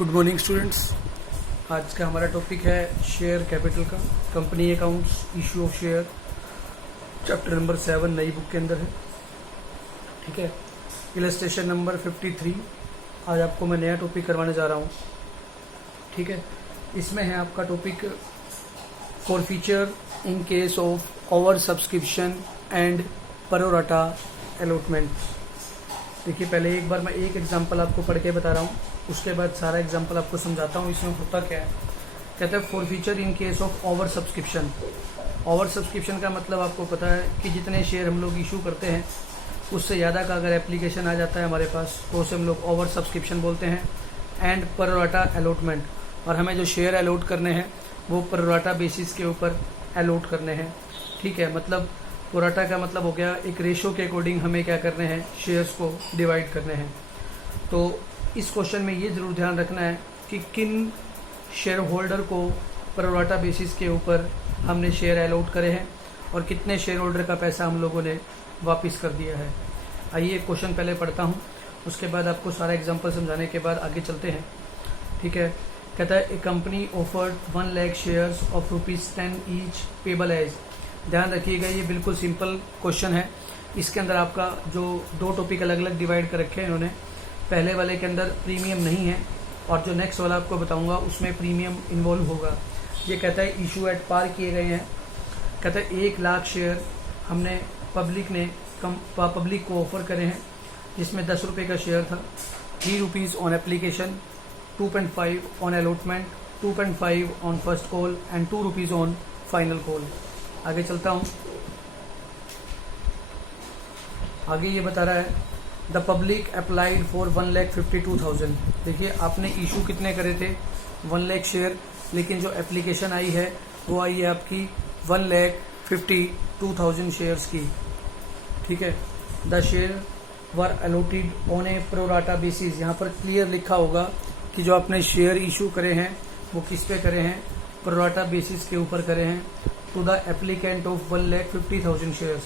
Good morning students. आज का हमारा टॉपिक है शेयर कैपिटल का, company accounts, issue of share, chapter number 7 नई बुक के अंदर है। ठीक है, इलस्ट्रेशन नंबर 53। आज आपको मैं नया टॉपिक करवाने जा रहा हूँ। ठीक है, इसमें है आपका topic for feature in case of over subscription and pro-rata allotment. देखिए, पहले एक बार मैं एक एग्जांपल आपको पढ़ के बता रहा हूँ, उसके बाद सारा एग्जांपल आपको समझाता हूँ इसमें होता क्या है। कहते हैं for feature in case of over subscription. Over subscription का मतलब आपको पता है कि जितने शेयर हम लोग इशू करते हैं उससे ज़्यादा का अगर एप्लीकेशन आ जाता है हमारे पास तो उसे हम लोग ओवर सब्सक्रिप्शन बोलते हैं। एंड प्रो-राटा अलॉटमेंट, और हमें जो शेयर अलॉट करने हैं वो प्रो-राटा बेसिस के ऊपर अलॉट करने हैं। ठीक है, मतलब प्रो-राटा का मतलब हो गया एक रेशो के अकॉर्डिंग हमें क्या करने हैं, शेयर्स को डिवाइड करने हैं। तो इस क्वेश्चन में ये ज़रूर ध्यान रखना है कि किन शेयर होल्डर को प्रो-राटा बेसिस के ऊपर हमने शेयर अलॉट करे हैं और कितने शेयर होल्डर का पैसा हम लोगों ने वापस कर दिया है। आइए क्वेश्चन पहले पढ़ता हूँ, उसके बाद आपको सारा एग्जाम्पल समझाने के बाद आगे चलते हैं। ठीक है, कहता है a company offered 1 lakh shares of ₹10 each payable as. ध्यान रखिएगा, ये बिल्कुल सिंपल क्वेश्चन है। इसके अंदर आपका जो दो टॉपिक अलग अलग डिवाइड कर रखे हैं इन्होंने, पहले वाले के अंदर प्रीमियम नहीं है और जो नेक्स्ट वाला आपको बताऊंगा उसमें प्रीमियम इन्वॉल्व होगा। ये कहता है इशू एट पार किए गए हैं। कहता है 1 लाख शेयर हमने पब्लिक को ऑफर करे हैं, जिसमें 10 रुपये का शेयर था। 3 rupees on application, 2.5 on allotment, 2.5 on first call and 2 rupees on final call. आगे चलता हूँ। आगे ये बता रहा है द पब्लिक अप्लाइड फॉर 1,52,000। देखिए, आपने इशू कितने करे थे, 1 लाख शेयर, लेकिन जो एप्लीकेशन आई है वो आई है आपकी 1,52,000 शेयर्स की। ठीक है, the share were allotted on A pro-rata basis. यहाँ पर क्लियर लिखा होगा कि जो आपने शेयर इशू करे हैं वो किस पे करे हैं, प्रो-राटा बेसिस के ऊपर करे हैं, to the applicant of 1,50,000 shares.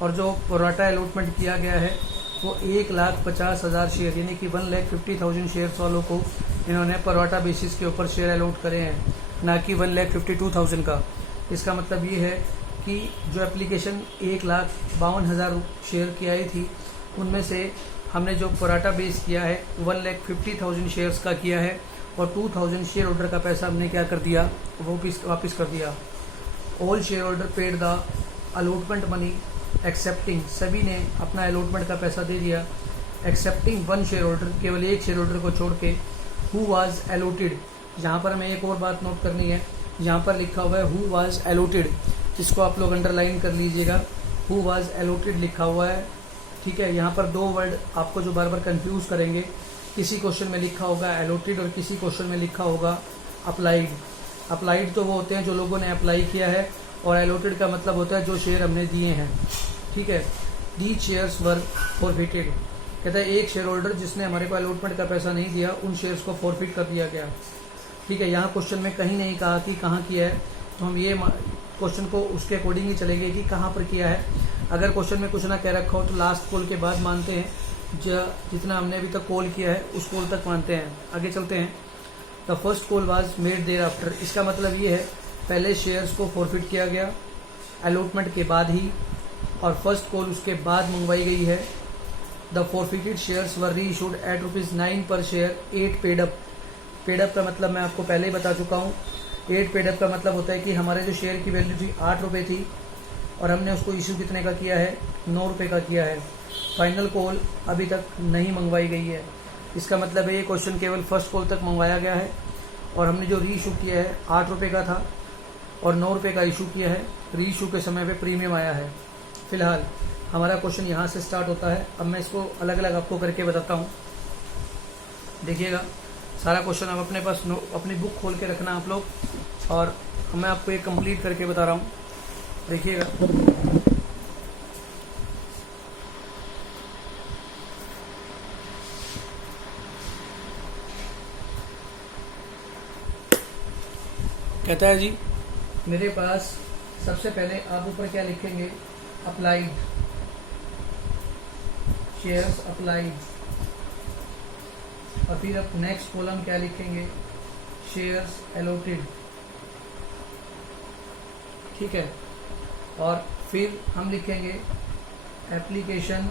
और जो प्रो-राटा अलॉटमेंट किया गया है वो 1,50,000 शेयर, यानी कि 1,50,000 शेयर्स वालों को इन्होंने प्रो-राटा बेसिस के ऊपर शेयर अलॉट करे हैं, ना कि 1,52,000 का। इसका मतलब ये है कि जो एप्लीकेशन 1,52,000 शेयर की आई थी उनमें से हमने जो प्रो-राटा बेस किया है 1,50,000 शेयर्स का किया है और 2,000 शेयर होल्डर का पैसा हमने क्या कर दिया, वो वापस कर दिया। All share holder paid the allotment money accepting, सभी ने अपना अलॉटमेंट का पैसा दे दिया, एक्सेप्टिंग 1 शेयर होल्डर, केवल एक शेयर होल्डर को छोड़ के, हु वाज अलॉटेड। यहाँ पर हमें एक और बात नोट करनी है, यहाँ पर लिखा हुआ है हु वाज अलॉटेड, जिसको आप लोग अंडरलाइन कर लीजिएगा। हु वाज अलॉटेड लिखा हुआ है। ठीक है, यहाँ पर 2 वर्ड आपको जो बार बार कंफ्यूज करेंगे, किसी क्वेश्चन में लिखा होगा अलॉटेड और किसी क्वेश्चन में लिखा होगा अप्लाइड। अप्लाइड तो वो होते हैं जो लोगों ने अप्लाई किया है, और अलॉटेड का मतलब होता है जो शेयर हमने दिए हैं। ठीक है, दीज शेयर्स वर फॉरफिटेड। कहता है एक शेयर होल्डर जिसने हमारे को अलॉटमेंट का पैसा नहीं दिया, उन शेयर्स को फॉरफिट कर दिया गया। ठीक है, यहाँ क्वेश्चन में कहीं नहीं कहा कि कहाँ किया है, तो हम ये क्वेश्चन को उसके अकॉर्डिंग ही चलेंगे कि कहाँ पर किया है। अगर क्वेश्चन में कुछ ना कह रखा हो तो लास्ट कॉल के बाद मानते हैं, जितना हमने अभी तक कॉल किया है उस कॉल तक मानते हैं। आगे चलते हैं। The first call was made thereafter. इसका मतलब ये है पहले शेयर्स को फॉरफिट किया गया अलॉटमेंट के बाद ही, और फर्स्ट कॉल उसके बाद मंगवाई गई है। द फॉरफिटेड शेयर्स वर री इशूड एट ₹9 पर share, 8 paid up. Paid up का मतलब मैं आपको पहले ही बता चुका हूँ। 8 पेड अप का मतलब होता है कि हमारे जो शेयर की वैल्यू थी 8 रुपये थी और हमने उसको इशू कितने का किया है, 9 रुपये का किया है। फाइनल कॉल अभी तक नहीं मंगवाई गई है। इसका मतलब है ये क्वेश्चन केवल फर्स्ट कॉल तक मंगवाया गया है और हमने जो री इशू किया है 8 रुपये का था और 9 रुपये का इशू किया है। री इशू के समय पे प्रीमियम आया है। फिलहाल हमारा क्वेश्चन यहाँ से स्टार्ट होता है। अब मैं इसको अलग अलग आपको करके बताता हूँ। देखिएगा, सारा क्वेश्चन आप अपने पास अपनी बुक खोल के रखना आप लोग, और मैं आपको ये कंप्लीट करके बता रहा हूँ। देखिएगा, कहता है जी मेरे पास सबसे पहले आप ऊपर क्या लिखेंगे, अप्लाइड शेयर्स अप्लाइड। और फिर अब नेक्स्ट कॉलम क्या लिखेंगे, शेयर्स एलोटेड, ठीक है। और फिर हम लिखेंगे एप्लीकेशन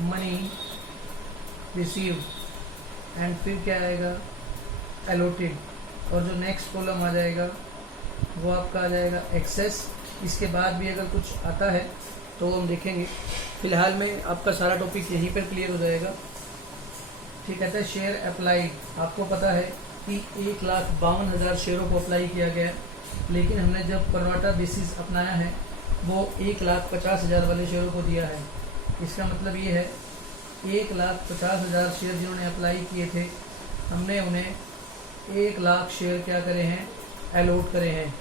मनी रिसीव, एंड फिर क्या आएगा, एलोटेड। और जो नेक्स्ट कॉलम आ जाएगा वो आपका आ जाएगा एक्सेस। इसके बाद भी अगर कुछ आता है तो हम देखेंगे, फिलहाल में आपका सारा टॉपिक यहीं पर क्लियर हो जाएगा। ठीक है, शेयर अप्लाई, आपको पता है कि 1,52,000 शेयरों को अप्लाई किया गया, लेकिन हमने जब प्रोराटा बेसिस अपनाया है वो 1,50,000 वाले शेयरों को दिया है। इसका मतलब ये है 1,50,000 शेयर जिन्होंने अप्लाई किए थे, हमने उन्हें 1,00,000 शेयर क्या करे हैं, अलॉट करे हैं,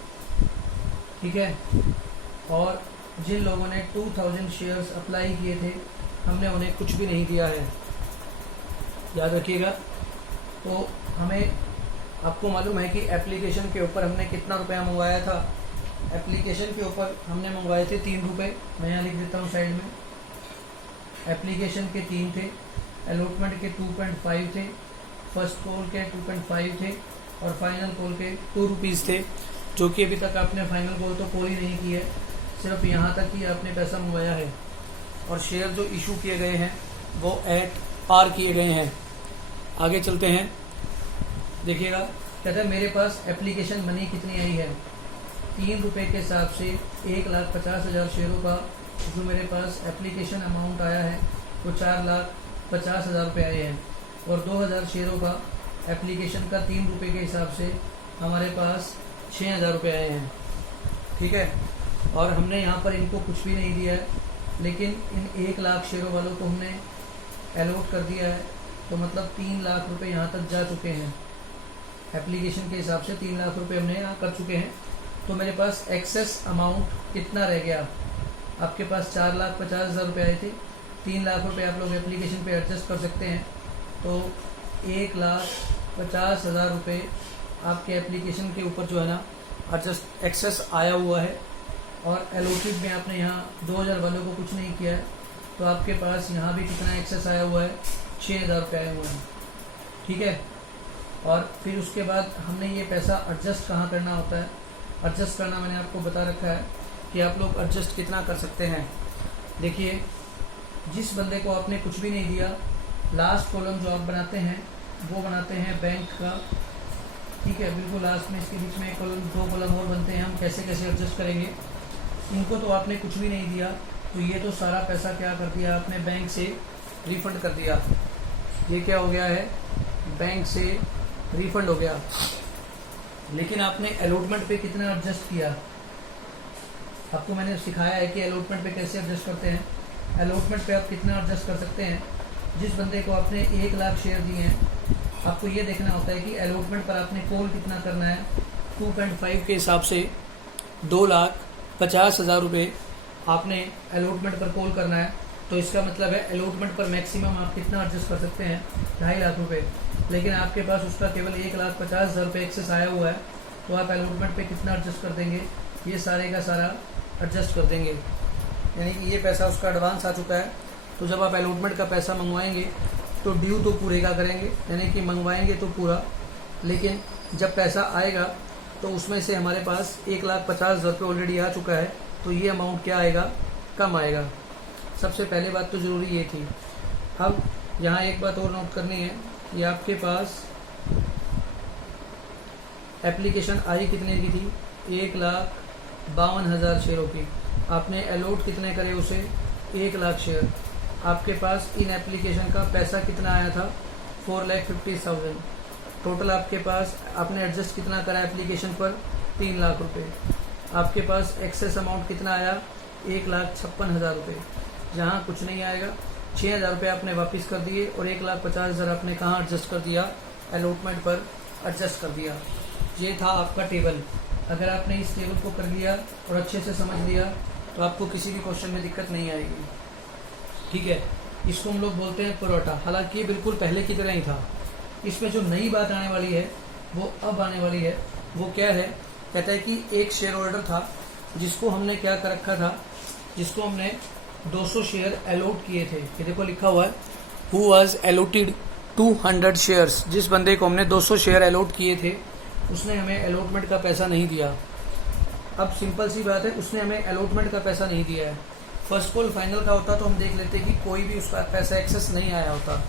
ठीक है। और जिन लोगों ने 2,000 शेयर्स अप्लाई किए थे, हमने उन्हें कुछ भी नहीं दिया है, याद रखिएगा। तो हमें, आपको मालूम है कि एप्लीकेशन के ऊपर हमने कितना रुपया मंगवाया था, एप्लीकेशन के ऊपर हमने मंगवाए थे 3 रुपये, मैं यहाँ लिख देता हूँ साइड में। एप्लीकेशन के 3 थे, अलॉटमेंट के 2.5 थे, फर्स्ट कॉल के 2.5 थे, और फाइनल कॉल के 2 रुपीज़ थे, जो कि अभी तक आपने फाइनल कॉल तो कॉल ही नहीं की है, सिर्फ यहाँ तक ही आपने पैसा मंगवाया है। और शेयर जो इशू किए गए हैं वो एट पार किए गए हैं। आगे चलते हैं, देखिएगा, कहते हैं मेरे पास एप्लीकेशन मनी कितनी आई है, 3 रुपये के हिसाब से 1,50,000 शेयरों का जो मेरे पास एप्लीकेशन अमाउंट आया है वो 4,50,000 रुपये आए हैं, और 2,000 शेयरों का एप्लीकेशन का 3 रुपये के हिसाब से हमारे पास 6,000 रुपये आए हैं, ठीक है। और हमने यहाँ पर इनको कुछ भी नहीं दिया है, लेकिन इन 1,00,000 शेयरों वालों को हमने अलॉट कर दिया है, तो मतलब 3,00,000 रुपये यहाँ तक जा चुके हैं, एप्लीकेशन के हिसाब से 3,00,000 रुपये हमने यहाँ कर चुके हैं। तो मेरे पास एक्सेस अमाउंट कितना रह गया, आपके पास 4,50,000 रुपये आए थे, 3,00,000 रुपये आप लोग एप्लीकेशन पे एडजस्ट कर सकते हैं, तो 1,50,000 रुपये आपके एप्लीकेशन के ऊपर जो है ना एडजस्ट एक्सेस आया हुआ है। और एलोटेड में आपने यहाँ 2,000 वालों को कुछ नहीं किया है, तो आपके पास यहाँ भी कितना एक्सेस आया हुआ है, 6,000 रुपये आए हुए हैं, ठीक है। और फिर उसके बाद हमने ये पैसा एडजस्ट कहाँ करना होता है, एडजस्ट करना मैंने आपको बता रखा है कि आप लोग एडजस्ट कितना कर सकते हैं। देखिए, जिस बंदे को आपने कुछ भी नहीं दिया, लास्ट कॉलम जो आप बनाते हैं वो बनाते हैं बैंक का, ठीक है, बिल्कुल लास्ट में, इसके बीच में एक कॉलम, 2 कॉलम और बनते हैं। हम कैसे कैसे एडजस्ट करेंगे, इनको तो आपने कुछ भी नहीं दिया, तो ये तो सारा पैसा क्या कर दिया आपने, बैंक से रिफंड कर दिया। ये क्या हो गया है, बैंक से रिफंड हो गया। लेकिन आपने अलॉटमेंट पे कितना एडजस्ट किया, आपको मैंने सिखाया है कि अलॉटमेंट पे कैसे एडजस्ट करते हैं। अलॉटमेंट पे आप कितना एडजस्ट कर सकते हैं, जिस बंदे को आपने 1,00,000 शेयर दिए हैं, आपको ये देखना होता है कि अलॉटमेंट पर आपने कॉल कितना करना है, 2.5 के हिसाब से 2,50,000 रुपये आपने अलॉटमेंट पर कॉल करना है। तो इसका मतलब है अलॉटमेंट पर मैक्सिमम आप कितना एडजस्ट कर सकते हैं, 2.5 लाख रुपये। लेकिन आपके पास उसका केवल 1,50,000 रुपये एक्सेस आया हुआ है, तो आप अलॉटमेंट पे कितना एडजस्ट कर देंगे, ये सारे का सारा एडजस्ट कर देंगे। यानी कि ये पैसा उसका एडवांस आ चुका है, तो जब आप अलॉटमेंट का पैसा मंगवाएंगे तो ड्यू तो पूरे का करेंगे, यानी कि मंगवाएंगे तो पूरा, लेकिन जब पैसा आएगा तो उसमें से हमारे पास 1,50,000 रुपये ऑलरेडी आ चुका है, तो ये अमाउंट क्या आएगा, कम आएगा। सबसे पहले बात तो ज़रूरी ये थी। अब यहाँ एक बात और नोट करनी है कि आपके पास एप्लीकेशन आई कितने की थी, 1,52,000 शेयरों की। आपने अलॉट कितने करे उसे, 1,00,000 शेयर। आपके पास इन एप्लीकेशन का पैसा कितना आया था, 4,50,000। टोटल आपके पास आपने एडजस्ट कितना करा एप्लीकेशन पर, 3,00,000 रुपये। आपके पास एक्सेस अमाउंट कितना आया, 1,56,000 रुपये। जहाँ कुछ नहीं आएगा, 6,000 रुपये आपने वापस कर दिए, और 1,50,000 आपने कहाँ एडजस्ट कर दिया, अलॉटमेंट पर एडजस्ट कर दिया। ये था आपका टेबल। अगर आपने इस टेबल को कर लिया और अच्छे से समझ लिया तो आपको किसी भी क्वेश्चन में दिक्कत नहीं आएगी, ठीक है। इसको हम लोग बोलते हैं प्रोराटा। हालांकि ये बिल्कुल पहले की तरह ही था। इसमें जो नई बात आने वाली है वो अब आने वाली है। वो क्या है, कहता है कि एक शेयर होल्डर था जिसको हमने क्या कर रखा था, जिसको हमने 200 शेयर अलॉट किए थे। ये देखो लिखा हुआ है हु वाज एलोटेड 200 शेयर्स, जिस बंदे को हमने 200 शेयर अलॉट किए थे उसने हमें अलॉटमेंट का पैसा नहीं दिया। अब सिंपल सी बात है, उसने हमें अलॉटमेंट का पैसा नहीं दिया है। फर्स्ट कॉल फाइनल का होता तो हम देख लेते कि कोई भी उसका पैसा एक्सेस नहीं आया होता।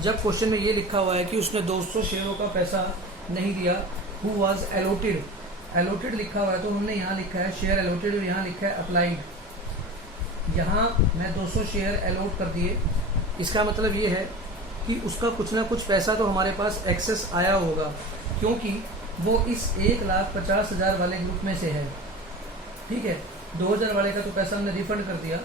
जब क्वेश्चन में ये लिखा हुआ है कि उसने 200 शेयरों का पैसा नहीं दिया, हु वाज एलोटेड, एलोटेड लिखा हुआ है तो हमने यहाँ लिखा है शेयर एलोटेड और यहाँ लिखा है अप्लाइड। यहाँ मैं 200 शेयर अलॉट कर दिए, इसका मतलब ये है कि उसका कुछ ना कुछ पैसा तो हमारे पास एक्सेस आया होगा, क्योंकि वो इस 1,50,000 वाले ग्रुप में से है। ठीक है, 2,000 वाले का तो पैसा हमने रिफंड कर दिया,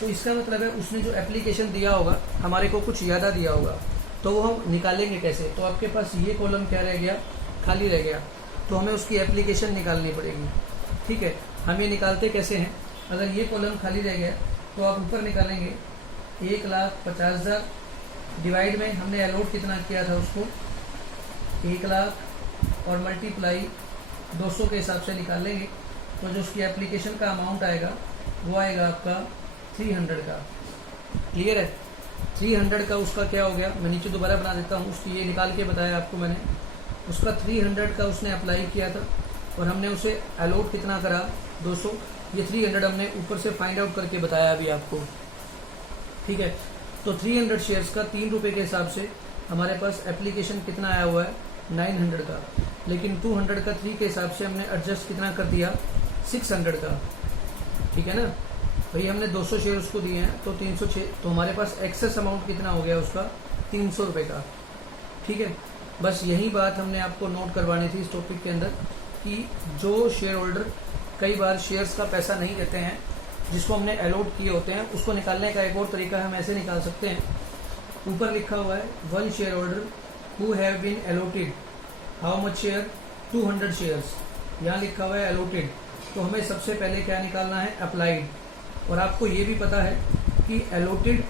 तो इसका मतलब है उसने जो एप्लीकेशन दिया होगा हमारे को कुछ ज़्यादा दिया होगा, तो वो हम निकालेंगे कैसे। तो आपके पास ये कॉलम क्या रह गया, खाली रह गया, तो हमें उसकी एप्लीकेशन निकालनी पड़ेगी। ठीक है, हम ये निकालते कैसे हैं, अगर ये कॉलम खाली रह गया तो आप ऊपर निकालेंगे 1,50,000 डिवाइड में हमने अलॉट कितना किया था उसको 1,00,000 और मल्टीप्लाई 200 के हिसाब से निकाल लेंगे, तो जो उसकी एप्लीकेशन का अमाउंट आएगा वो आएगा आपका 300 का। क्लियर है, 300 का उसका क्या हो गया, मैं नीचे दोबारा बना देता हूँ, उसकी ये निकाल के बताया आपको मैंने। उसका 300 का उसने अप्लाई किया था और हमने उसे अलॉट कितना करा 200, ये 300 हमने ऊपर से फाइंड आउट करके बताया अभी आपको। ठीक है, तो 300 शेयर्स का 3 रुपये के हिसाब से हमारे पास एप्लीकेशन कितना आया हुआ है 900 का, लेकिन 200 का 3 के हिसाब से हमने एडजस्ट कितना कर दिया 600 का। ठीक है ना भाई, हमने 200 शेयर उसको दिए हैं तो 306, तो हमारे पास एक्सेस अमाउंट कितना हो गया उसका 300 रुपये का। ठीक है, बस यही बात हमने आपको नोट करवानी थी इस टॉपिक के अंदर कि जो शेयर होल्डर कई बार शेयर्स का पैसा नहीं देते हैं, जिसको हमने अलॉट किए होते हैं, उसको निकालने का एक और तरीका हम ऐसे निकाल सकते हैं। ऊपर लिखा हुआ है one share holder who have been allotted how much share 200 shares, यहाँ लिखा हुआ है अलॉटेड, तो हमें सबसे पहले क्या निकालना है अप्लाइड। और आपको ये भी पता है कि अलॉटेड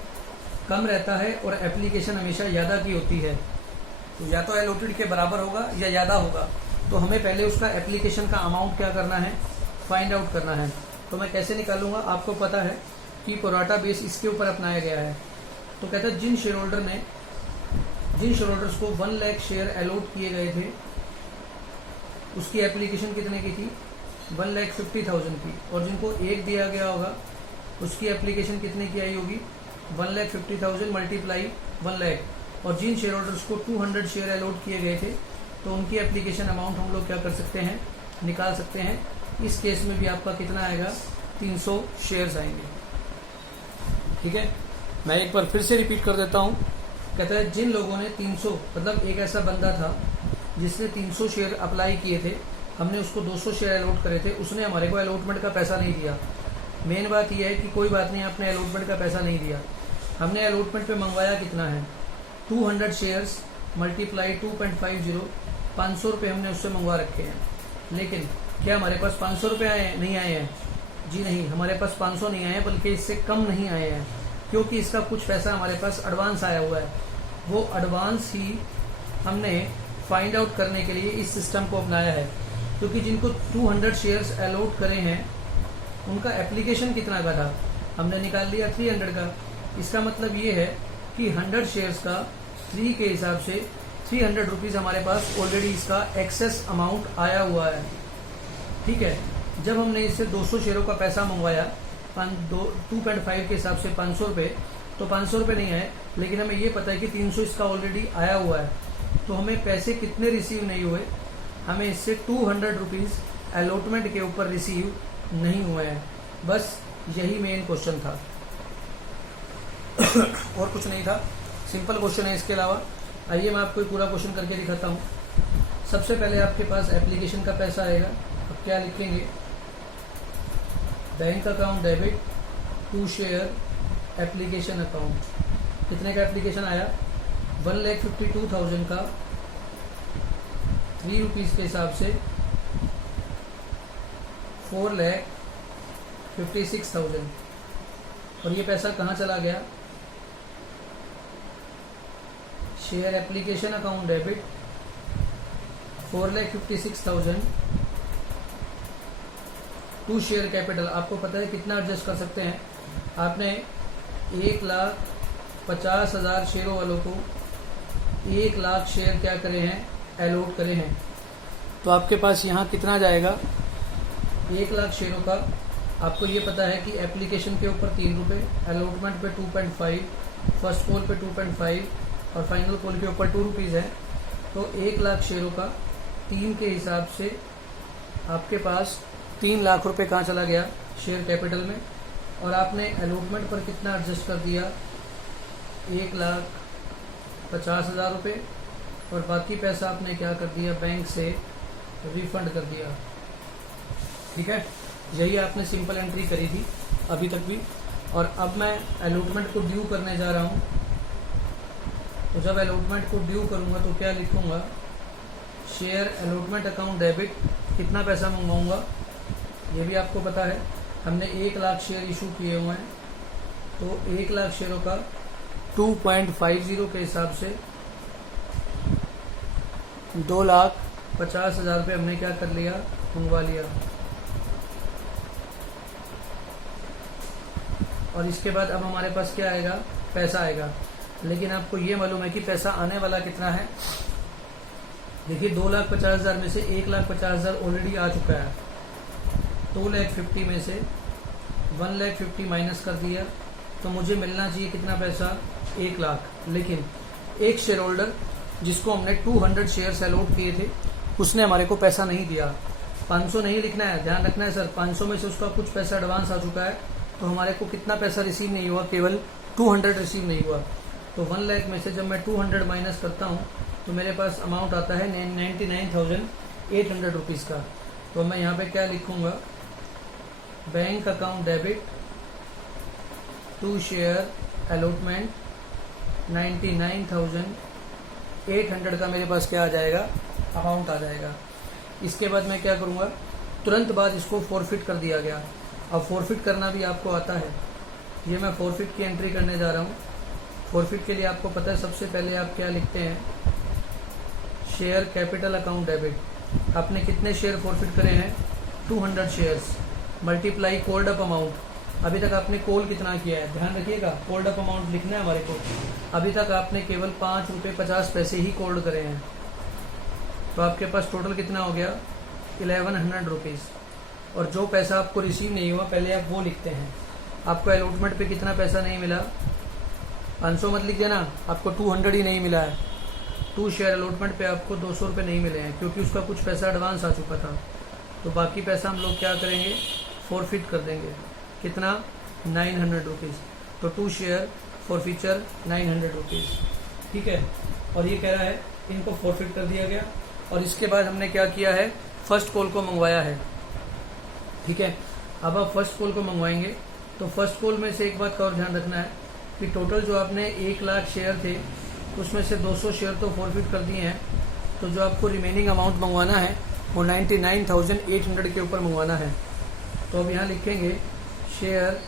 कम रहता है और एप्लीकेशन हमेशा ज़्यादा की होती है, तो या तो अलॉटेड के बराबर होगा या ज़्यादा होगा, तो हमें पहले उसका एप्लीकेशन का अमाउंट क्या करना है फाइंड आउट करना है। तो मैं कैसे निकालूंगा, आपको पता है कि प्रोराटा बेस इसके ऊपर अपनाया गया है। तो कहता है जिन शेयर होल्डर्स को 1 लाख शेयर अलॉट किए गए थे उसकी एप्लीकेशन कितने की थी 1,50,000 की, और जिनको 1 दिया गया होगा उसकी एप्लीकेशन कितने की आई होगी 1,50,000 मल्टीप्लाई 1 लाख, और जिन शेयर होल्डर्स को 200 शेयर अलॉट किए गए थे तो उनकी एप्लीकेशन अमाउंट हम लोग क्या कर सकते हैं निकाल सकते हैं। इस केस में भी आपका कितना आएगा 300 शेयर्स आएंगे। ठीक है, मैं एक बार फिर से रिपीट कर देता हूँ। कहता है जिन लोगों ने 300, मतलब एक ऐसा बंदा था जिसने 300 शेयर अप्लाई किए थे, हमने उसको 200 शेयर अलॉट करे थे, उसने हमारे को अलॉटमेंट का पैसा नहीं दिया। मेन बात यह है कि कोई बात नहीं, आपने अलॉटमेंट का पैसा नहीं दिया, हमने अलॉटमेंट पे मंगवाया कितना है 200 शेयर्स मल्टीप्लाई 2.50, 500 रुपये हमने उससे मंगवा रखे हैं। लेकिन क्या हमारे पास 500 रुपये नहीं आए हैं? जी नहीं, हमारे पास 500 नहीं आए हैं, बल्कि इससे कम नहीं आए हैं, क्योंकि इसका कुछ पैसा हमारे पास एडवांस आया हुआ है। वो एडवांस ही हमने फाइंड आउट करने के लिए इस सिस्टम को अपनाया है, क्योंकि जिनको 200 शेयर्स अलॉट करे हैं उनका एप्लीकेशन कितना का था हमने निकाल लिया 300 का। इसका मतलब ये है कि 100 शेयर्स का 3 के हिसाब से 300 रुपीज़ हमारे पास ऑलरेडी इसका एक्सेस अमाउंट आया हुआ है। ठीक है, जब हमने इससे 200 शेयरों का पैसा मंगवाया 2.5 के हिसाब से 500 रुपये, तो 500 रुपये नहीं आए, लेकिन हमें ये पता है कि 300 इसका ऑलरेडी आया हुआ है, तो हमें पैसे कितने रिसीव नहीं हुए, हमें इससे 200 रुपीज़ अलॉटमेंट के ऊपर रिसीव नहीं हुए हैं। बस यही मेन क्वेश्चन था और कुछ नहीं था, सिंपल क्वेश्चन है। इसके अलावा आइए मैं आपको पूरा क्वेश्चन करके दिखाता हूँ। सबसे पहले आपके पास एप्लीकेशन का पैसा आएगा, अब क्या लिखेंगे, bank account debit to share application account. कितने का एप्लीकेशन आया 1,52,000 का 3 रुपीज़ के हिसाब से 4,56,000, और ये पैसा कहाँ चला गया, share application account debit 4,56,000 to share capital. आपको पता है कितना एडजस्ट कर सकते हैं, आपने 1,00,000 50,000 शेयरों वालों को 1 लाख शेयर क्या करे हैं, अलॉट करे हैं। तो आपके पास यहाँ कितना जाएगा, 1 लाख शेयरों का आपको ये पता है कि एप्लीकेशन के ऊपर 3 रुपये, अलॉटमेंट पे 2.5, फर्स्ट कॉल पे 2.5 और फाइनल कॉल के ऊपर 2 रुपीज़ है। तो 1 लाख शेयरों का 3 के हिसाब से आपके पास 3 लाख रुपए कहाँ चला गया, शेयर कैपिटल में। और आपने अलॉटमेंट पर कितना एडजस्ट कर दिया, 1,50,000 रुपये, और बाकी पैसा आपने क्या कर दिया, बैंक से रिफंड कर दिया। ठीक है, यही आपने सिंपल एंट्री करी थी अभी तक भी। और अब मैं अलॉटमेंट को ड्यू करने जा रहा हूँ। तो जब अलॉटमेंट को ड्यू करूँगा तो क्या लिखूँगा, शेयर अलॉटमेंट अकाउंट डेबिट, कितना पैसा मंगवाऊँगा ये भी आपको पता है, हमने 1 लाख शेयर इशू किए हुए हैं। तो 1 लाख शेयरों का 2.50 के हिसाब से 2,50,000 रुपये हमने क्या कर लिया, मंगवा लिया। और इसके बाद अब हमारे पास क्या आएगा, पैसा आएगा। लेकिन आपको ये मालूम है कि पैसा आने वाला कितना है। देखिए 2,50,000 में से 1,50,000 ऑलरेडी आ चुका है। 2,50,000 में से 1,50,000 माइनस कर दिया तो मुझे मिलना चाहिए कितना पैसा, 1 लाख। लेकिन एक शेयर होल्डर जिसको हमने 200 शेयर्स अलॉट किए थे उसने हमारे को पैसा नहीं दिया। 500 नहीं लिखना है, ध्यान रखना है सर, 500 में से उसका कुछ पैसा एडवांस आ चुका है। तो हमारे को कितना पैसा रिसीव नहीं हुआ, केवल 200 रिसीव नहीं हुआ। तो 1 लाख में से जब मैं 200 माइनस करता हूँ तो मेरे पास अमाउंट आता है 99,800 रुपीज़ का। तो मैं यहाँ पे क्या लिखूँगा, bank account debit to share allotment 99,800 का मेरे पास क्या आ जाएगा, अमाउंट आ जाएगा। इसके बाद मैं क्या करूँगा, तुरंत बाद इसको फॉरफिट कर दिया गया। अब फॉरफिट करना भी आपको आता है, ये मैं फॉरफिट की एंट्री करने जा रहा हूँ। फॉरफिट के लिए आपको पता है सबसे पहले आप क्या लिखते हैं, शेयर कैपिटल अकाउंट डेबिट। आपने कितने शेयर फॉरफिट करे हैं, 200 shares, multiply called up amount. अभी तक आपने कॉल कितना किया है, ध्यान रखिएगा, कॉल्ड अप अमाउंट लिखना है हमारे को। अभी तक आपने केवल 5 रुपये 50 पैसे ही कॉल्ड करे हैं। तो आपके पास टोटल कितना हो गया, 1,100 रुपीज़। और जो पैसा आपको रिसीव नहीं हुआ पहले आप वो लिखते हैं। आपको अलॉटमेंट पे कितना पैसा नहीं मिला, 500 मत लिख देना, आपको 200 ही नहीं मिला है। 2 शेयर अलॉटमेंट पे आपको 200 रुपये नहीं मिले हैं क्योंकि उसका कुछ पैसा एडवांस आ चुका था। तो बाकी पैसा हम लोग क्या करेंगे, फॉरफिट कर देंगे। कितना, 900 रुपीज़। तो 2 शेयर फॉरफीचर 900 रुपीज़। ठीक है, और ये कह रहा है इनको फॉरफिट कर दिया गया। और इसके बाद हमने क्या किया है, फर्स्ट कॉल को मंगवाया है। ठीक है, अब आप फर्स्ट कॉल को मंगवाएंगे तो फर्स्ट कॉल में से एक बात का और ध्यान रखना है कि टोटल जो आपने 1 लाख शेयर थे उसमें से 200 शेयर तो फॉरफिट कर दिए हैं। तो जो आपको रिमेनिंग अमाउंट मंगवाना है वो 99,800 के ऊपर मंगवाना है। तो अब यहाँ लिखेंगे share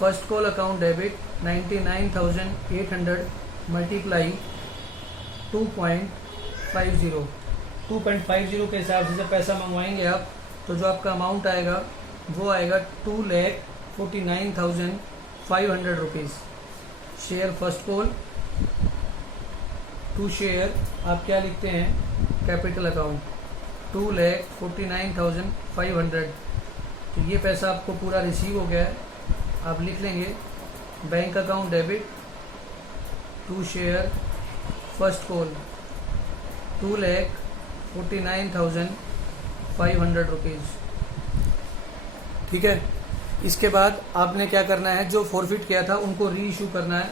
first call account debit 99,800 multiply 2.50 के हिसाब से जब पैसा मंगवाएंगे आप तो जो आपका अमाउंट आएगा वो आएगा 2,49,500 rupees. Share first call, 2 share आप क्या लिखते हैं, कैपिटल अकाउंट 2,49,500। तो ये पैसा आपको पूरा रिसीव हो गया है। आप लिख लेंगे bank account debit 2 share first call 2,49,500 rupees. ठीक है, इसके बाद आपने क्या करना है, जो फॉरफिट किया था उनको री इशू करना है।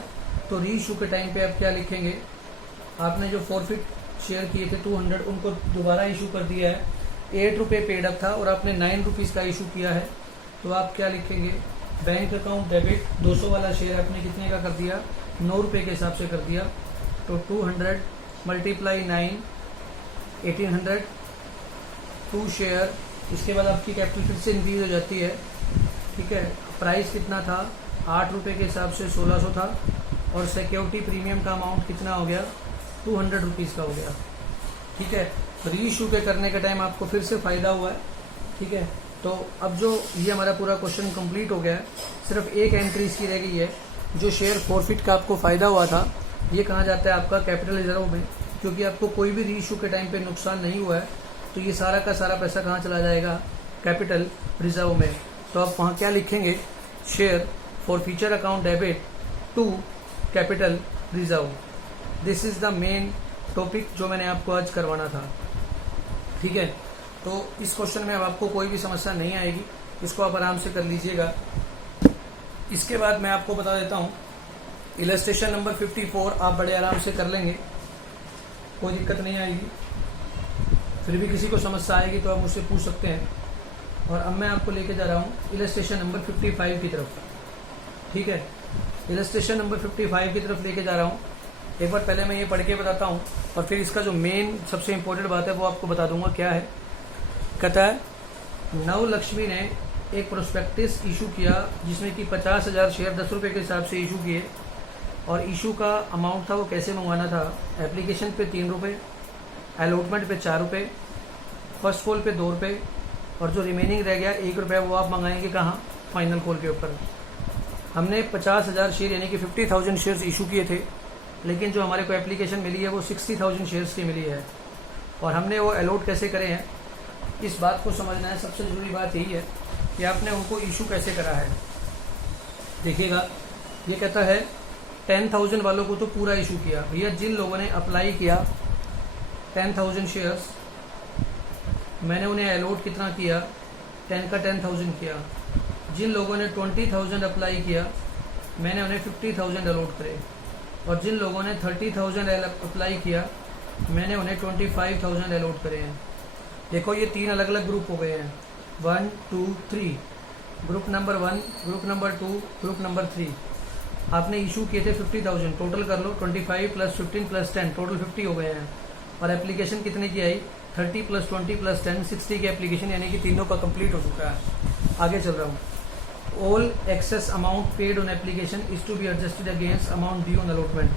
तो री इशू के टाइम पे आप क्या लिखेंगे, आपने जो फॉरफिट शेयर किए थे 200 उनको दोबारा इशू कर दिया है। 8 रुपये पेड अप था और आपने 9 रुपीज़ का इशू किया है। तो आप क्या लिखेंगे, बैंक अकाउंट डेबिट 200 वाला शेयर आपने कितने का कर दिया, 9 रुपये के हिसाब से कर दिया। तो 200 मल्टीप्लाई 9, 1800, 2 शेयर। इसके बाद आपकी कैपिटल फिर से इंक्रीज हो जाती है। ठीक है, प्राइस कितना था, 8 रुपये के हिसाब से 1600 था। और सिक्योरिटी प्रीमियम का अमाउंट कितना हो गया, 200 रुपीज़ का हो गया। ठीक है, री इशू के करने के टाइम आपको फिर से फ़ायदा हुआ है। ठीक है, तो अब जो ये हमारा पूरा क्वेश्चन कंप्लीट हो गया है, सिर्फ एक एंट्री इसकी रह गई है जो शेयर फॉरफिट का आपको फ़ायदा हुआ था ये कहाँ जाता है आपका कैपिटल रिजर्व में, क्योंकि आपको कोई भी रीइशू के टाइम पे नुकसान नहीं हुआ है तो ये सारा का सारा पैसा कहाँ चला जाएगा, कैपिटल रिजर्व में। तो आप वहाँ क्या लिखेंगे, share forfeiture account debit to capital reserve. This is the main topic जो मैंने आपको आज करवाना था। ठीक है, तो इस क्वेश्चन में अब आपको कोई भी समस्या नहीं आएगी, इसको आप आराम से कर लीजिएगा। इसके बाद मैं आपको बता देता हूँ इलस्ट्रेशन नंबर 54 आप बड़े आराम से कर लेंगे, कोई दिक्कत नहीं आएगी। फिर भी किसी को समस्या आएगी तो आप मुझसे पूछ सकते हैं। और अब मैं आपको लेके जा रहा हूँ इलस्ट्रेशन नंबर 55 की तरफ। ठीक है, इलस्ट्रेशन नंबर 55 की तरफ लेके जा रहा हूँ। एक बार पहले मैं ये पढ़ के बताता हूँ और फिर इसका जो मेन सबसे इम्पोर्टेंट बात है वो आपको बता दूंगा क्या है। कहता है नवलक्ष्मी ने एक प्रोस्पेक्टिस इशू किया जिसमें कि 50,000 शेयर 10 रुपये के हिसाब से इशू किए, और इशू का अमाउंट था वो कैसे मंगवाना था, एप्लीकेशन पे 3 रुपये, अलॉटमेंट पे 4 रुपये, फर्स्ट कॉल पे 2 रुपये, और जो रिमेनिंग रह गया 1 रुपया वो आप मंगाएंगे कहाँ, फाइनल कॉल के ऊपर। हमने 50,000 शेयर यानी कि 50,000 शेयर्स इशू किए थे, लेकिन जो हमारे को एप्लीकेशन मिली है वो 60,000 शेयर्स की मिली है, और हमने वो अलॉट कैसे करे हैं इस बात को समझना है। सबसे ज़रूरी बात यही है कि आपने उनको इशू कैसे करा है। देखिएगा, ये कहता है 10,000 वालों को तो पूरा इशू किया। भैया जिन लोगों ने अप्लाई किया 10,000 शेयर्स, मैंने उन्हें अलॉट कितना किया, 10 का 10,000 किया। जिन लोगों ने 20,000 अप्लाई किया मैंने उन्हें 50,000 अलॉट करे, और जिन लोगों ने 30,000 अप्लाई किया मैंने उन्हें 25,000 अलॉट करे हैं। देखो ये 3 अलग अलग ग्रुप हो गए हैं, 1 2 3। Group number 1, group number 2, group number 3। आपने इशू किए थे 50,000, टोटल कर लो 25 + 15 + 10 टोटल 50 हो गए हैं। और एप्लीकेशन कितने की आई, 30 + 20 + 10 60 की एप्लीकेशन, यानी कि तीनों का कंप्लीट हो चुका है। आगे चल रहा हूँ। All excess amount paid on application is to be adjusted against amount due on allotment.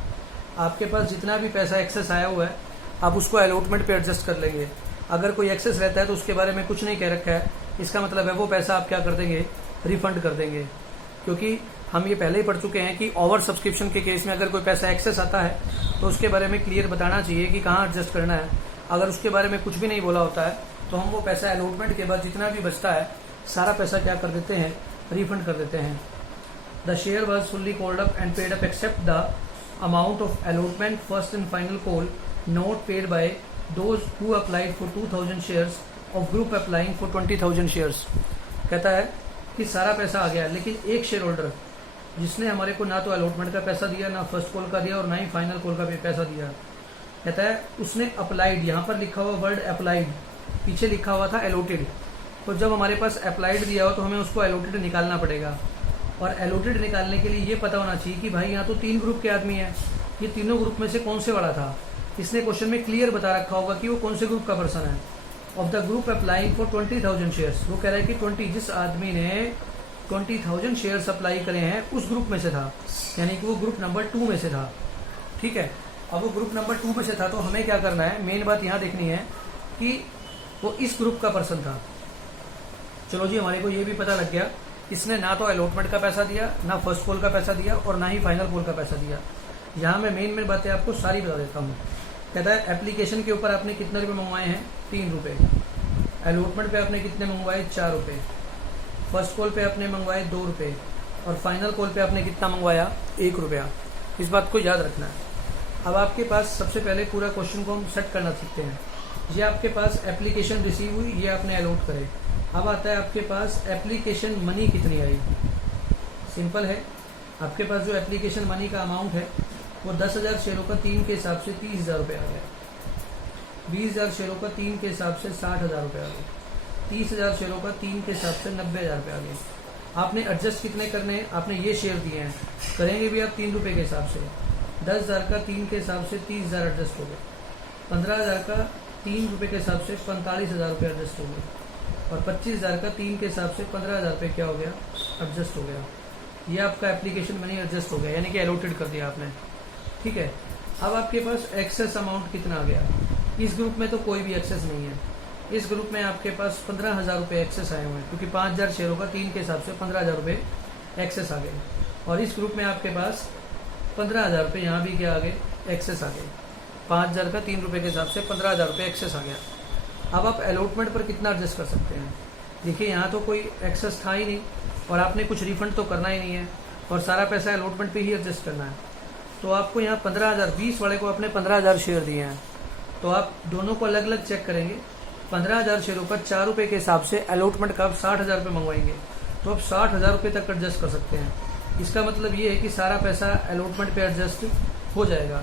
आपके पास जितना भी पैसा एक्सेस आया हुआ है आप उसको अलॉटमेंट पे एडजस्ट कर लेंगे। अगर कोई एक्सेस रहता है तो उसके बारे में कुछ नहीं कह रखा है, इसका मतलब है वो पैसा आप क्या कर देंगे, रिफंड कर देंगे। क्योंकि हम ये पहले ही पढ़ चुके हैं कि ओवर सब्सक्रिप्शन के केस में अगर कोई पैसा एक्सेस आता है तो उसके बारे में क्लियर बताना चाहिए कि कहाँ एडजस्ट करना है। अगर उसके बारे में कुछ भी नहीं बोला होता है तो हम वो पैसा अलॉटमेंट के बाद जितना भी बचता है सारा पैसा क्या कर देते हैं, रिफंड कर देते हैं। The share was fully called up and paid up except the amount of allotment first and final call not paid by those who applied for 2,000 shares of group applying for 20,000 shares. कहता है कि सारा पैसा आ गया, लेकिन एक share holder जिसने हमारे को ना तो अलॉटमेंट का पैसा दिया, ना फर्स्ट कॉल का दिया, और ना ही फाइनल कॉल का भी पैसा दिया। कहता है उसने अप्लाइड, यहाँ पर लिखा हुआ वर्ड अप्लाइड, पीछे लिखा हुआ था अलॉटेड। तो जब हमारे पास अप्लाइड दिया हो तो हमें उसको अलॉटेड निकालना पड़ेगा, और अलॉटेड निकालने के लिए ये पता होना चाहिए कि भाई यहाँ तो 3 ग्रुप के आदमी हैं, ये तीनों ग्रुप में से कौन से वाला था। इसने क्वेश्चन में क्लियर बता रखा होगा कि वो कौन से ग्रुप का पर्सन है। Of the group applying for 20,000 shares, वो कह रहा है कि 20 जिस आदमी ने 20,000 शेयर्स अप्लाई करे हैं उस ग्रुप में से था, यानी कि वो ग्रुप नंबर 2 में से था। ठीक है, अब वो ग्रुप नंबर 2 में से था तो हमें क्या करना है, मेन बात यहाँ देखनी है कि वो इस ग्रुप का पर्सन था। चलो जी, हमारे को ये भी पता लग गया इसने ना तो अलॉटमेंट का पैसा दिया, ना फर्स्ट कॉल का पैसा दिया, और ना ही फाइनल कॉल का पैसा दिया। यहाँ मैं मेन बातें आपको सारी बता देता हूँ। कहता है एप्लीकेशन के ऊपर आपने कितने रुपए मंगवाए हैं, 3 रुपये। अलॉटमेंट पे आपने कितने मंगवाए, 4 रुपये। फर्स्ट कॉल पे आपने मंगवाए 2 रुपये, और फाइनल कॉल पे आपने कितना मंगवाया, 1 रुपया। इस बात को याद रखना है। अब आपके पास सबसे पहले पूरा क्वेश्चन को हम सेट करना सीखते हैं। ये आपके पास एप्लीकेशन रिसीव हुई, ये आपने अलॉट करे। अब आता है आपके पास एप्लीकेशन मनी कितनी आई। सिंपल है, आपके पास जो एप्लीकेशन मनी का अमाउंट है वो 10,000 शेयरों का 3 के हिसाब से 30,000 रुपये आ गया। 20,000 शेयरों का 3 के हिसाब से 60,000 रुपये आ गए। 30,000 शेयरों का 3 के हिसाब से 90,000 रुपये आ गए। आपने एडजस्ट कितने करने हैं, आपने ये शेयर दिए हैं, करेंगे भी आप 3 रुपये के हिसाब से। 10,000 का 3 के हिसाब से 30,000 एडजस्ट हो गए। 15,000 का 3 रुपये के हिसाब से 45,000 रुपये एडजस्ट हो गए, और 25,000 का 3 के हिसाब से 15,000 रुपये क्या हो गया, एडजस्ट हो गया। ये आपका एप्लीकेशन मनी एडजस्ट हो गया, यानी कि अलॉटेड कर दिया आपने। ठीक है, अब आपके पास एक्सेस अमाउंट कितना आ गया। इस ग्रुप में तो कोई भी एक्सेस नहीं है। इस ग्रुप में आपके पास 15,000 रुपये एक्सेस आए हुए हैं, क्योंकि 5,000 शेयरों का 3 के हिसाब से 15,000 रुपये एक्सेस आ गए। और इस ग्रुप में आपके पास 15,000 रुपये यहाँ भी क्या आ गए, एक्सेस आ गए। 5,000 का 3 रुपये के हिसाब से 15,000 रुपये एक्सेस आ गया। अब आप अलॉटमेंट पर कितना एडजस्ट कर सकते हैं। देखिए यहाँ तो कोई एक्सेस था ही नहीं और आपने कुछ रिफंड तो करना ही नहीं है और सारा पैसा अलॉटमेंट पे ही एडजस्ट करना है। तो आपको यहाँ 15,000, 20 वाले को आपने 15,000 शेयर दिए हैं, तो आप दोनों को अलग अलग चेक करेंगे। 15,000 शेयरों का 4 रुपये के हिसाब से अलॉटमेंट का आप 60,000 रुपये मंगवाएंगे, तो आप 60,000 रुपये तक एडजस्ट कर सकते हैं। इसका मतलब ये है कि सारा पैसा अलॉटमेंट पे एडजस्ट हो जाएगा।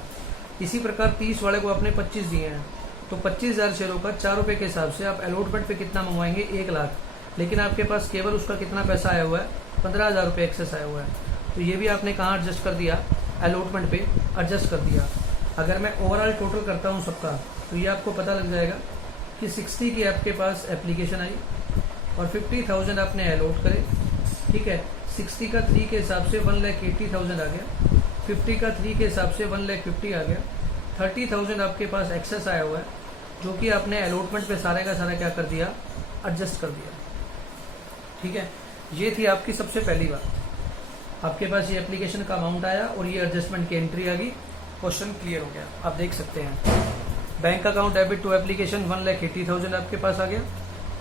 इसी प्रकार 30 वाले को आपने 25 दिए हैं, तो 25,000 शेयरों का 4 रुपये के हिसाब से आप अलॉटमेंट पे कितना मंगवाएंगे, 1 लाख। लेकिन आपके पास केवल उसका कितना पैसा आया हुआ है, 15,000 रुपये एक्सेस आया हुआ है। तो ये भी आपने कहाँ एडजस्ट कर दिया, अलॉटमेंट पे एडजस्ट कर दिया। अगर मैं ओवरऑल टोटल करता हूँ सबका, तो ये आपको पता लग जाएगा कि 60 की आपके पास एप्लीकेशन आई और 50,000 आपने अलॉट करे। ठीक है, 60 का 3 के हिसाब से 1,80,000 आ गया, 50 का 3 के हिसाब से 1,50,000 आ गया, 30,000 आपके पास एक्सेस आया हुआ है, जो कि आपने अलॉटमेंट पे सारे का सारा क्या कर दिया, एडजस्ट कर दिया। ठीक है, ये थी आपकी सबसे पहली बात। आपके पास ये एप्लीकेशन का अमाउंट आया और ये एडजस्टमेंट की एंट्री आ गई, क्वेश्चन क्लियर हो गया। आप देख सकते हैं bank account debit to application 1,80,000 आपके पास आ गया।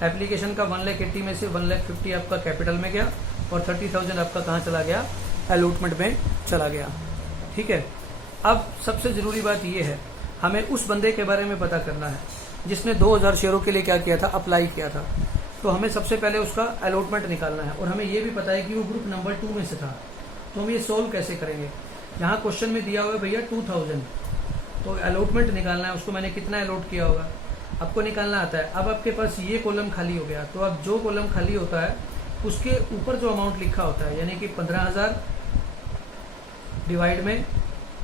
एप्लीकेशन का 1,80,000 में से 1,50,000 आपका कैपिटल में गया और 30,000 आपका कहाँ चला गया, अलॉटमेंट में चला गया। ठीक है, अब सबसे जरूरी बात यह है, हमें उस बंदे के बारे में पता करना है जिसने 2,000 शेयरों के लिए क्या किया था, अप्लाई किया था। तो हमें सबसे पहले उसका अलॉटमेंट निकालना है और हमें यह भी पता है कि वो ग्रुप नंबर 2 में से था। तो हम ये सोल्व कैसे करेंगे, यहाँ क्वेश्चन में दिया हुआ है भैया 2,000, तो अलॉटमेंट निकालना है, उसको मैंने कितना अलॉट किया होगा आपको निकालना आता है। अब आपके पास ये कॉलम खाली हो गया, तो अब जो कॉलम खाली होता है उसके ऊपर जो अमाउंट लिखा होता है, यानी कि 15,000 डिवाइड में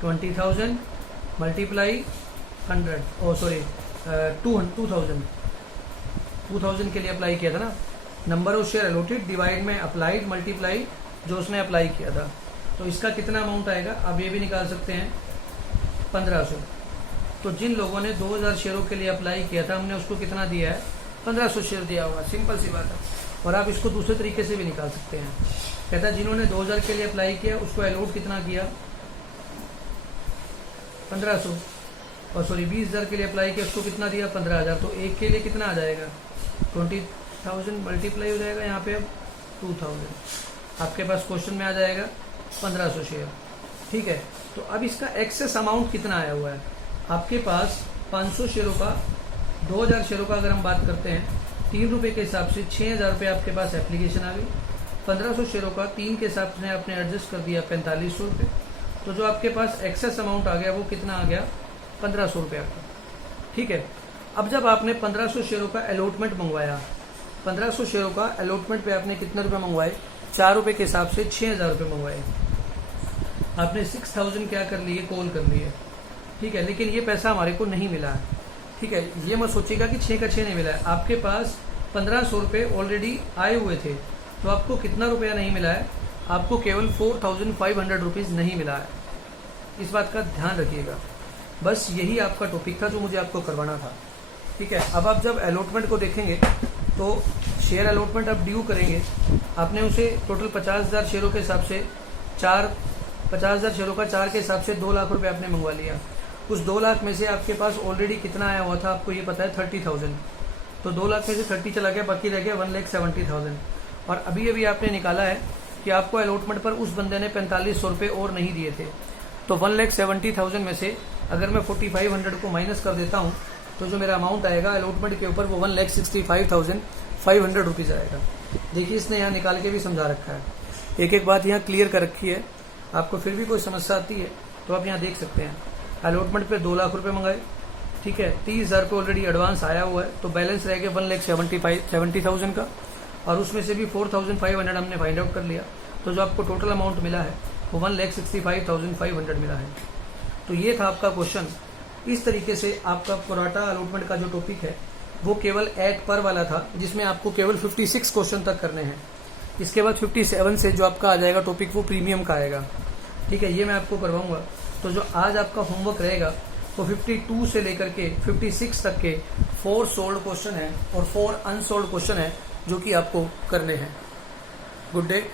20,000 मल्टीप्लाई 2,000 के लिए अप्लाई किया था ना, number of share allotted divide में अप्लाइड मल्टीप्लाई जो उसने अप्लाई किया था, तो इसका कितना अमाउंट आएगा आप ये भी निकाल सकते हैं, 1500। तो जिन लोगों ने 2,000 शेयरों के लिए अप्लाई किया था, हमने उसको कितना दिया है, 1500 शेयर दिया होगा, सिंपल सी बात है। और आप इसको दूसरे तरीके से भी निकाल सकते हैं। कहता है जिन्होंने 2,000 के लिए अप्लाई किया उसको अलॉट कितना किया, 1500, और 20,000 के लिए अप्लाई किया उसको कितना दिया, 15,000। तो एक के लिए कितना आ जाएगा, 20,000 मल्टीप्लाई हो जाएगा यहाँ पे अब 2,000, आपके पास क्वेश्चन में आ जाएगा 1500 शेयर। ठीक है, तो अब इसका एक्सेस अमाउंट कितना आया हुआ है, आपके पास 500 शेयरों का, 2,000 शेयरों का अगर हम बात करते हैं 3 रुपये के हिसाब से 6,000 रुपये आपके पास एप्लीकेशन आ गई। 1500 शेयरों का 3 के हिसाब से आपने एडजस्ट कर दिया 4500 रुपये, तो जो आपके पास एक्सेस अमाउंट आ गया वो कितना आ गया, 1500 रुपये आपका। ठीक है, अब जब आपने 1500 शेयरों का अलॉटमेंट मंगवाया, 1500 शेयरों का अलॉटमेंट पे आपने कितने रुपए मंगवाए, 4 रुपये के हिसाब से 6,000 रुपये मंगवाए। आपने 6,000 क्या कर लिए, कॉल कर लिए। ठीक है, लेकिन ये पैसा हमारे को नहीं मिला है। ठीक है, ये मत सोचिएगा कि 6 का 6 नहीं मिला है, आपके पास 1500 रुपये ऑलरेडी आए हुए थे, तो आपको कितना रुपया नहीं मिला है, आपको केवल 4,500 रुपीज़ नहीं मिला है। इस बात का ध्यान रखिएगा। बस यही आपका टॉपिक था जो मुझे आपको करवाना था। ठीक है, अब आप जब अलॉटमेंट को देखेंगे तो शेयर अलॉटमेंट आप ड्यू करेंगे, आपने उसे टोटल 50,000 शेयरों के हिसाब से 50,000 शेयरों का 4 के हिसाब से 2 लाख रुपए आपने मंगवा लिया। उस 2 लाख में से आपके पास ऑलरेडी कितना आया हुआ था आपको ये पता है, 30,000। तो 2 लाख में से 30 चला गया, बाकी रह गया 1,70,000। और अभी अभी आपने निकाला है कि आपको अलॉटमेंट पर उस बंदे ने 4500 रुपये और नहीं दिए थे। तो 1,70,000 में से अगर मैं 4,500 को माइनस कर देता हूँ तो जो मेरा अमाउंट आएगा अलॉटमेंट के ऊपर वो 1,65,500 रुपीज़ आएगा। देखिए इसने यहाँ निकाल के भी समझा रखा है, एक एक बात यहाँ क्लियर कर रखी है। आपको फिर भी कोई समस्या आती है तो आप यहाँ देख सकते हैं। अलॉटमेंट पे 2 लाख रुपए मंगाए, ठीक है, 30,000 रुपये ऑलरेडी एडवांस आया हुआ है, तो बैलेंस रह गया 1,70,000 का, और उसमें से भी 4,500 हमने फाइंड आउट कर लिया। तो जो आपको टोटल अमाउंट मिला है वो 1,65,500 मिला है। तो ये था आपका क्वेश्चन। इस तरीके से आपका प्रोराटा अलॉटमेंट का जो टॉपिक है वो केवल एट पर वाला था, जिसमें आपको केवल 56 क्वेश्चन तक करने हैं। इसके बाद 57 से जो आपका आ जाएगा टॉपिक वो प्रीमियम का आएगा। ठीक है, ये मैं आपको करवाऊंगा। तो जो आज आपका होमवर्क रहेगा वो 52 से लेकर के 56 तक के 4 सोल्ड क्वेश्चन है और 4 अनसोल्ड क्वेश्चन है जो कि आपको करने हैं। Good day.